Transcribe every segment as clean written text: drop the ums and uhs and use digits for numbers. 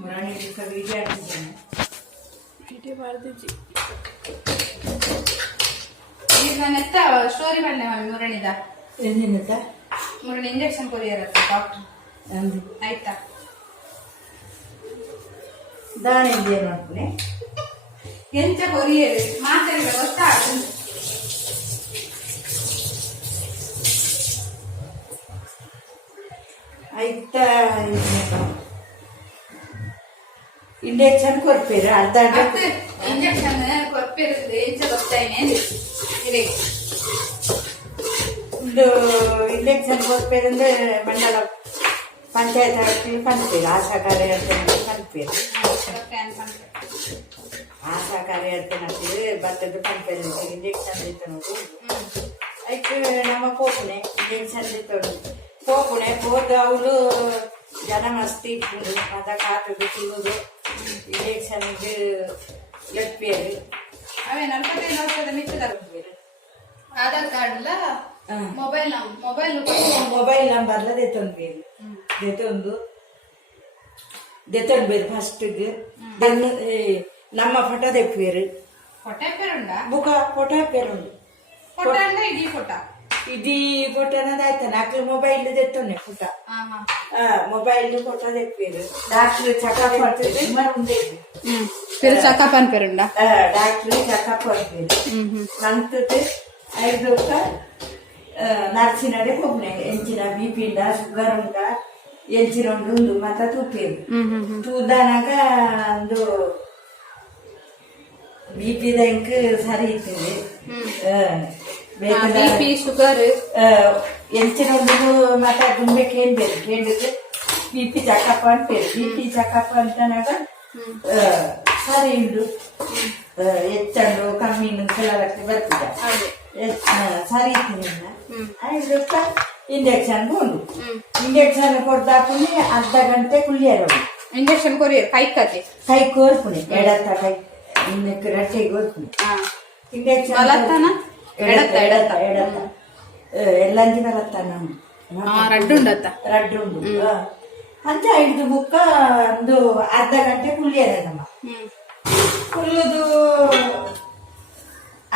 मुरानी का वीडियो ಮಾಡ್ದಿದ್ದಿ ಈಗ ನಾನೆತ್ತ story ಮಾಡನೆ mummy ಮುರಣಿದ ಏನೇನತ್ತ ಮುರಣಿ injection ಕೊರಿಯರತ್ತ doctor ಅಂದು ಆಯ್ತಾ ದಾಣಿ ಏನು ಮಾಡ್ತೀನಿ ಎಂತ ಕೊರಿಯರ್ ಮಾತಾಡಿದ ಗೊತ್ತಾಗ ಆಯ್ತಾ ಇಂಜೆಕ್ಷನ್ ಕೊಡ್ತೀರಾ ಅರ್ಧ ಇಂಜೆಕ್ಷನ್ ಕೊಟ್ಟಿರೋದು ಎಂತ ಗೊತ್ತಾಯ್ನೆ ಒಂದು ಇಂಜೆಕ್ಷನ್ ಕೊಡ್ಬೇಕಂದ್ರೆ ಮಂಡಲ ಪಂಚಾಯತ್ ಹಾಕಿ ಪಂಚೇರು ಆಶಾ ಕಾರ್ಯಕರ್ತರು ಪಂಚೇರು ಆಶಾ ಕಾರ್ಯಕರ್ತನಕ್ಕೆ ಬರ್ತದೆ ಪಂಚಾಯತ್ ಇಂಜೆಕ್ಷನ್ ಇತ್ತು ಆಯ್ತು ನಮ್ಮ ಪೋಪುಣೆ ಇಂಜೆಕ್ಷನ್ ಇತ್ತು ಪೋಪುಣೆ ಹೋದ ಅವಳು ಜನ ಮಸ್ತಿ ಇಟ್ಕೊಂಡು ಅದ ಕಾತುದು ತಿನ್ನೋದು ಇಂಜೆಕ್ಷನ್ಗೆ ಎಟ್ಪೇರು ಅವೇ 45 ವರ್ಷದ ಮಿಕ್ಕದ ಆಧಾರ್ ಕಾರ್ಡ್ ಇಲ್ಲ ಮೊಬೈಲ್ ನಂಬರ್ಲ ದೆತ್ತೊಂದು ಫಸ್ಟ್ಗೆ ನಮ್ಮ ಫೋಟೋ ತೆಪ್ಪೇರು ಬುಕ ಫೋಟೋ ಪೇರುಂಡು ಇಡೀ ಫೋಟೋನದ ಆಯ್ತಾನೆ ಆಕ್ಳು ಮೊಬೈಲ್ ತೆತ್ತೊನ್ನೆ ಫೋಟೋ ಮೊಬೈಲ್ ಫೋಟೋ ತೆಪ್ಪೇರು ಡಾಕ್ಟ್ರ್ ಚೆಕಪ್ ಮಾಡ್ತಿದ್ದೆ ಚೆಕಪ್ ಅನ್ಪೇರುಂಡ ಡಾಕ್ಟ್ರ್ ಚೆಕಪ್ ಮಾಡ್ತೇವೆ ನಂತದ್ದು 5 ವರ್ಷ ನರ್ಸಿನಡೆ ಹೋಗ್ನೆ ಎಂಚಿನ ಬಿಪಿ ಇಂದ ಶುಗರ್ ಉಂಟ ಎಂಚಿನ ಉಂಡು ಮತ್ತ ತೂಪೇರು ತೂದಾನಾಗ ಒಂದು ಬಿಪಿ ದಂಕ್ ಸರಿ ಇರ್ತದೆ ಬಿಪಿ ಶುಗರ್ ಎಂಚಿನ ಉಂಡು ಮತ್ತ ಗುಂಬೆ ಕೇಳಿದ್ರೆ ಬಿಪಿ ಚೆಕಪ್ ಅನ್ಪೇರು ಬಿಪಿ ಚೆಕಪ್ ಅಂತನಾಗ ಸರಿ ಉಂಡು ಹೆಚ್ಚಂಡು ಕಮ್ಮಿ ಕೆಲವಕ್ಕೆ ಬರ್ತಿದ್ದ ಸರಿ ಇಂಜೆಕ್ಷನ್ ಉಂಡು ಇಂಜೆಕ್ಷನ್ ಕೊಡ್ದಾಪುನಿ ಅರ್ಧ ಗಂಟೆ ಕುಳಿಯರು ಇಂಜೆಕ್ಷನ್ ಕೊರಿಯರ್ ಕೈ ಕೋರ್ಪುನಿ ಎಡತ್ತ ಕೈ ಇನ್ನಕ್ಕೆ ರಟ್ಟೆ ಕೋರ್ಪುನಿ ಇಂಜೆಕ್ಷನ್ ಎಡತ್ತ ಎಲ್ಲಂಜಿ ಬರತ್ತಾನ ರಡ್ಡುಂಡು ಅಂತ 5 ಬುಕ್ಕ ಒಂದು ಅರ್ಧ ಗಂಟೆ ಕುಳಿಯರ ನಮ್ಮ ಕುಲ್ಲುದು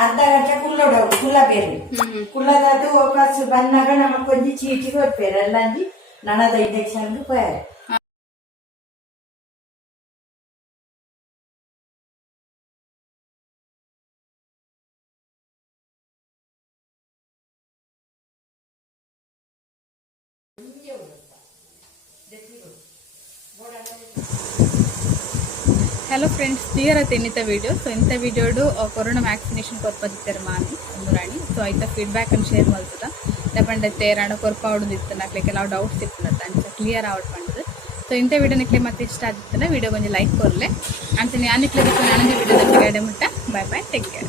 ಅರ್ಧ ಗಂಟೆ ಕುಲ್ಲ ಬೇರೆ ಕುಲ್ಲದದು ವಾಪಸ್ ಬಂದಾಗ ನಮಗ್ ಕೊಂಚ ಚೀಟಿ ಕೊಡ್ಬೇರೆ ಎಲ್ಲಂಜಿ ನನದ ಇಂಜೆಕ್ಷನ್ ಪೋಯಾರೆ हेलो फ्रेंड्स क्लियर आते इंत वीडियो सो इंत वीडियो कोरोना व्याक्सिनेशन कोर्पदित्तर मानी मुराणी सो आयता फीडबैक अन् शेर मल्तदा दपंडते राण कोर्प आवडुदित्तु नाक्ले केलव डाउट्स इत्तुंडत अंच क्लियर आवड पंडது सो इंत वीडियो निक्ले मत्ते इष्ट आदित्तನ वीडियो ಕೊಂಚ ಲೈಕ್ ಕೊರ್ಲೆ ಅಂತ ನಾನು ನಿಕ್ಲೆ ನಾನು वीडियो ದಲ್ಲಿ ಮುಟ್ಟ ಬೈ ಬೈ ಟೇಕ್ ಕೇರ್.